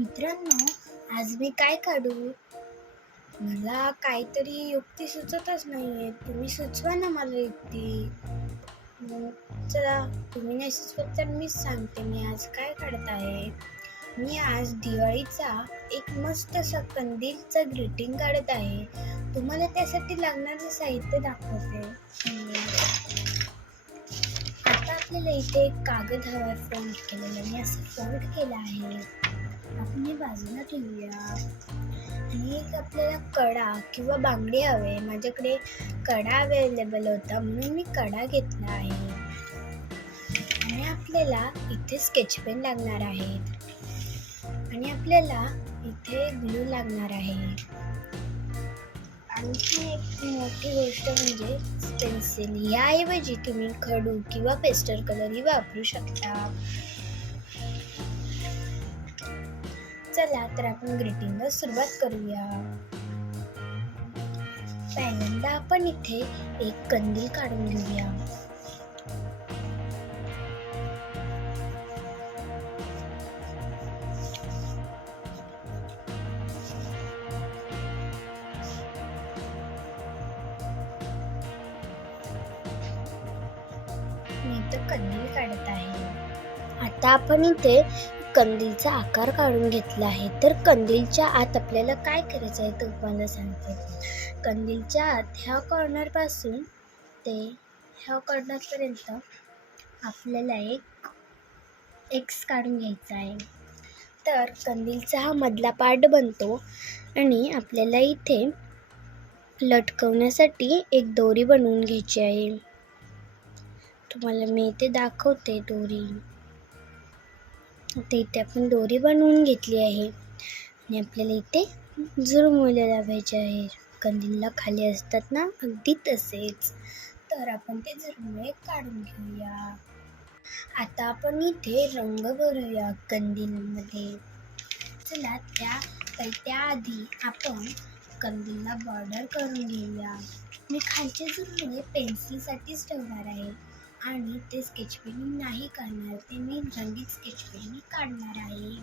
मित्रांनो आज मी काय काढू? मला काहीतरी युक्ती सुचतच नाहीये. तुम्ही सुचवा ना मला युक्ती. चला तुम्ही नाही सुचवत तर मीच सांगते मी आज काय काढत आहे मी आज दिवाळीचा एक मस्त असा कंदीलचं ग्रीटिंग काढत आहे तुम्हाला त्यासाठी लागणारं साहित्य दाखवते. आता आपल्याला इथे एक कागद हवा फोल्ड केलेला. मी असं फोल्ड केला आहे. आपण हे बाजूला ठेवूया. आणि एक आपल्याला कडा किंवा बांगडी हवे माझ्याकडे कडा अवेलेबल होता म्हणून मी कडा घेतला आहे. आणि आपल्याला इथे स्केच पेन लागणार आहेत आणि आपल्याला इथे ग्लू लागणार आहे. आणखी एक मोठी गोष्ट म्हणजे पेन्सिल याऐवजी तुम्ही खडू किंवा पेस्टर कलरही वापरू शकता. चला तर आपण ग्रीटिंगला सुरुवात करूया. पहिल्यांदा आपण इथे एक कंदील काढून घेऊया. मी तर कंदील काढत आहे. आता आपण इथे कंदीलचा आकार काढून घेतला आहे. तर कंदीलच्या आत आपल्याला काय करायचं आहे तुम्हाला सांगते. कंदीलच्या आत ह्या कॉर्नरपासून ते ह्या कॉर्नरपर्यंत आपल्याला एक एक्स काढून घ्यायचा आहे. तर कंदीलचा हा मधला पार्ट बनतो आणि आपल्याला इथे लटकवण्यासाठी एक दोरी बनवून घ्यायची आहे. तुम्हाला मी इथे दाखवते दोरी. आता इथे आपण दोरी बनवून घेतली आहे. आणि आपल्याला इथे झुरमुळे लावायचे आहे कंदीलला खाली असतात ना अगदी तसेच. तर आपण ते झुरमुळे काढून घेऊया. आता आपण इथे रंग भरूया कंदीलमध्ये. चला त्या त्याआधी आपण कंदीलला बॉर्डर करून घेऊया. मी खालचे जुरमुळे पेन्सिलसाठीच ठेवणार आहे. आणि ते स्केच पेन नाही काढणार ते मी रंगीत स्केच पेन काढणार आहे.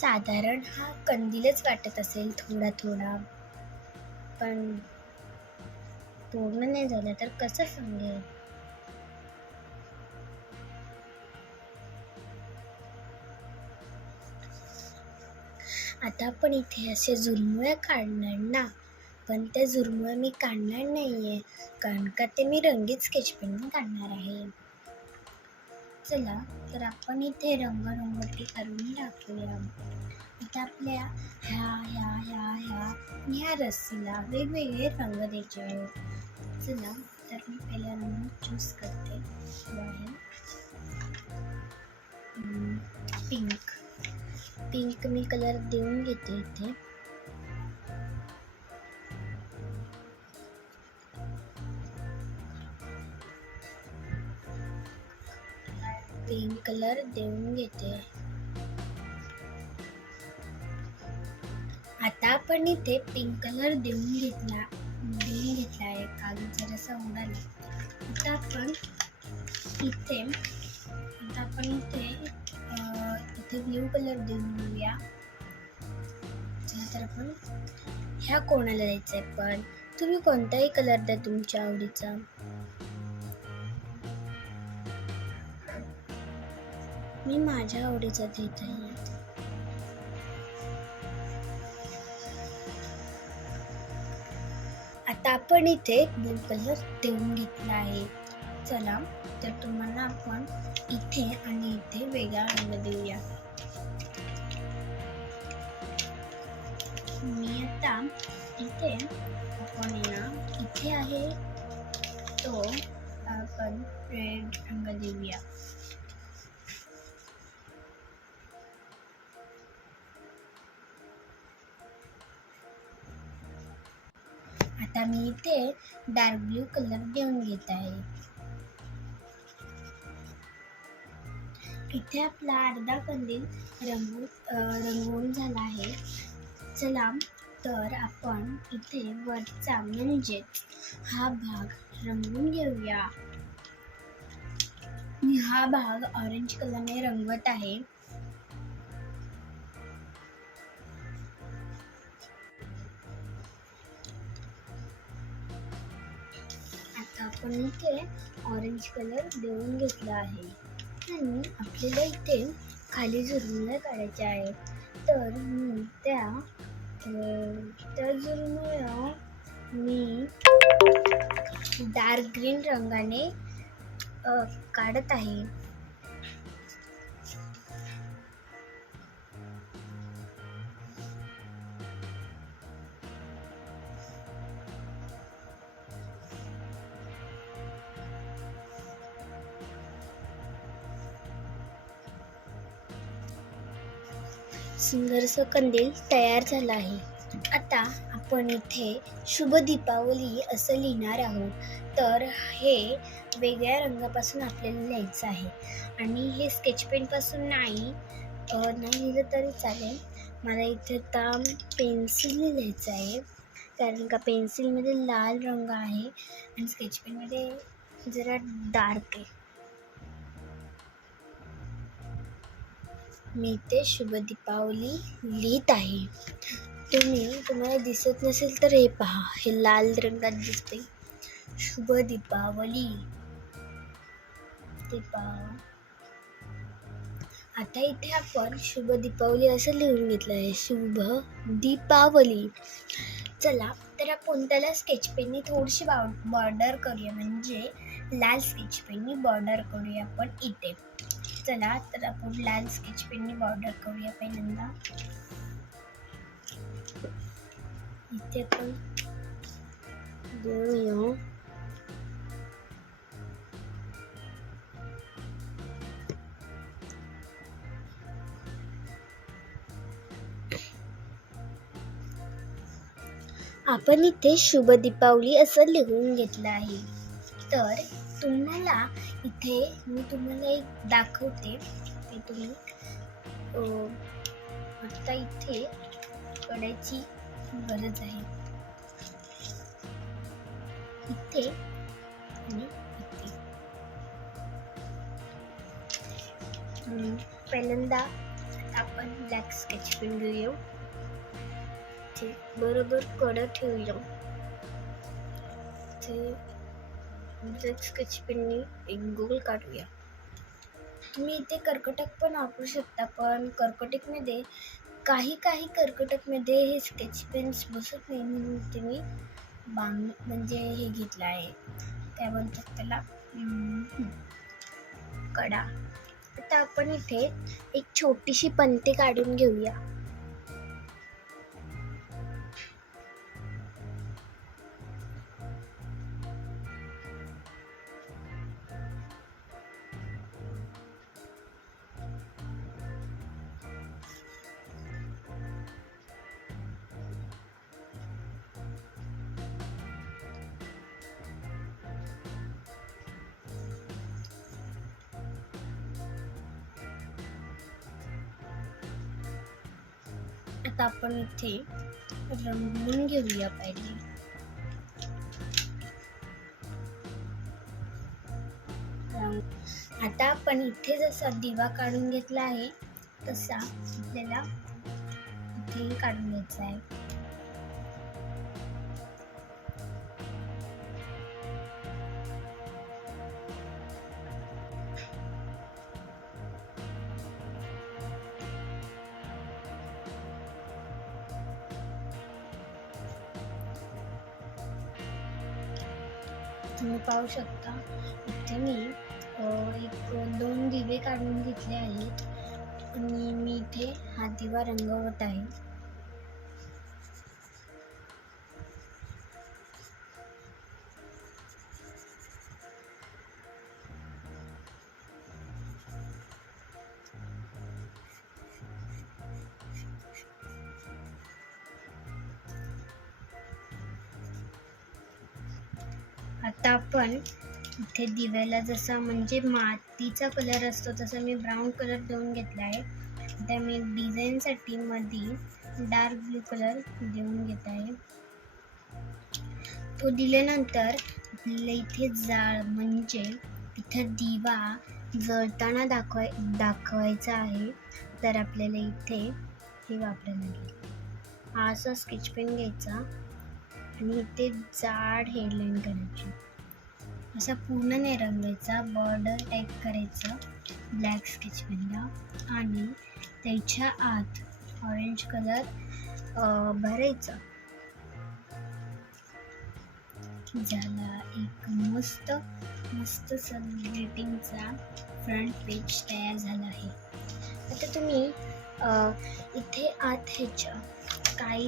साधारण हा कंदीलच वाटत असेल थोडा थोडा. पण पूर्ण नाही झाला तर कसं सांगेल? आता आपण इथे असे झुरमुळ्या काढणार ना. पण त्या झुरमुळ्या मी काढणार नाही आहे कारण का ते मी रंगीत स्केच पेन काढणार आहे. चला तर आपण इथे रंगरंगोटी करून टाकूया इथे आपल्या ह्या ह्या ह्या ह्या ह्या रस्सीला वेगवेगळे रंग द्यायचे आहेत. चला तर मी पहिला रंग चूज करते. पिंक पिंक मी कलर देऊन घेते इथे. पिंक कलर देऊन घेते. आता आपण इथे पिंक कलर देऊन घेतला देऊन घेतला आहे. कागद जरासा उडाला. आता आपण इथे आता आपण इथे इथे ब्ल्यू कलर देऊन घेऊया. तर आपण ह्या कोणाला द्यायचं आहे पण? तुम्ही कोणताही कलर द्या तुमच्या आवडीचा. मी माझ्या आवडीचा देत आहे. आता आपण इथे ब्लू कलर देऊन घेतला आहे. चला तर तुम्हाला आपण इथे आणि इथे वेगळा रंग देऊया. मी आता इथे आपण ना इथे आहे तो आपण रेड रंग देऊया. आता मी इथे डार्क ब्ल्यू कलर घेऊन घेत आहे. इथे आपला अर्धा कंदील रंगू रंगवून झाला आहे. चला तर आपण इथे वरचा म्हणजेच हा भाग रंगवून घेऊया. मी हा भाग ऑरेंज कलरने रंगवत आहे. आपण इथे ऑरेंज कलर देऊन घेतला आहे. आणि आपल्याला इथे खाली झुरमुळ्या काढायच्या आहेत. तर मी त्या त्या झुरमुळ्या मी डार्क ग्रीन रंगाने काढत आहे. सुंदरसं कंदील तयार झाला आहे. आता आपण इथे शुभ दीपावली असं लिहिणार आहोत. तर हे वेगळ्या रंगापासून आपल्याला लिहायचं आहे. आणि हे स्केच पेनपासून नाही नाही लिहिलं तरी चालेल. मला इथे आता पेन्सिलने लिहायचं आहे. कारण का पेन्सिलमध्ये लाल रंग आहे आणि स्केच पेनमध्ये जरा डार्क आहे. मी इथे शुभ दीपावली लिहित आहे. तुम्ही तुम्हाला दिसत नसेल तर हे पहा हे लाल रंगात दिसते. शुभ दीपावली. ते पहा आता इथे आपण शुभ दीपावली असं लिहून घेतलं आहे शुभ दीपावली. चला तर आपण त्याला स्केच पेननी थोडीशी बॉर्डर करूया. म्हणजे लाल स्केच पेननी बॉर्डर करूया आपण इथे. चला तर आपण लाल स्केच पेननी बॉर्डर करूया पहिल्यांदा. इथे पण. देऊया आपण इथे शुभ दीपावली असं लिहून घेतलं आहे. तर तुम्हाला इथे मी तुम्हाला एक दाखवते. ते तुम्ही आता इथे कडायची गरज आहे. इथे आणि इथे. पहिल्यांदा आपण ब्लॅक स्केच पेन घेऊया. ते बरोबर कडं ठेवूया. ते स्केच पेननी एक गोल काढूया. तुम्ही इथे कर्कटक पण वापरू शकता पण कर्कटकमध्ये काही काही कर्कटकमध्ये हे स्केच पेन्स बसत नाही म्हणून ते मी बांग म्हणजे हे घेतलं आहे. काय म्हणतात त्याला? कडा. आता आपण इथे एक छोटीशी पंती काढून घेऊया. आता आपण इथे रंगवून घेऊया पाहिजे आता आपण इथे जसा दिवा काढून घेतला आहे तसा आपल्याला इथेही काढून घ्यायचा आहे. तुम्ही पाहू शकता. इथे मी अ, एक दोन दिवे काढून घेतले आहेत. आणि मी इथे हा दिवा रंगवत आहे. आता आपण इथे दिव्याला जसा म्हणजे मातीचा कलर असतो तसा मी ब्राऊन कलर देऊन घेतला आहे. आता मी डिझाईनसाठी मध्ये डार्क ब्ल्यू कलर देऊन घेत आहे. तो दिल्यानंतर आपल्याला इथे जाळ म्हणजे इथं दिवा जळताना दाखवाय दाखवायचा आहे. तर आपल्याला इथे हे वापरायला लागेल. हा असा स्केच पेन घ्यायचा. आणि इथे जाड हेडलाईन करायची. असा पूर्ण नाही रंगायचा बॉर्डर टाईप करायचं. ब्लॅक स्केच पेनला आणि त्याच्या आत ऑरेंज कलर भरायचा. झाला एक मस्त मस्त सेलिब्रेटिंगचा फ्रंट पेज तयार झाला आहे. आता तुम्ही इथे आत ह्याच्या काही